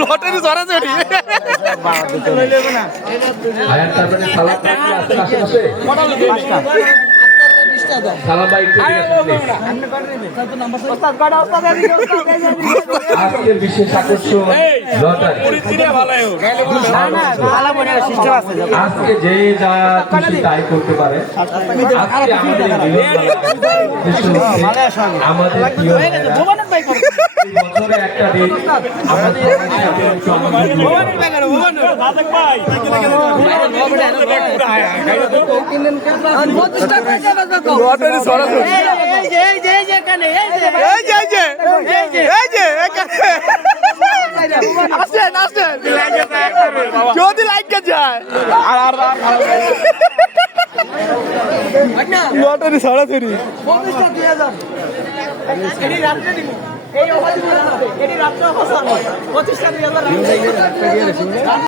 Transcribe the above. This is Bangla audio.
লটারি সরাসরি আজকের বিশেষ আকর্ষণ আজকে যে যা খুশি তাই করতে পারে। আজকে আমাদের প্রিয় বছরে একটা দিন আমাদের লটারি সরাসরি আসেন আসেন যদি লাইক যায় লটারি সরাসরি রাত্রে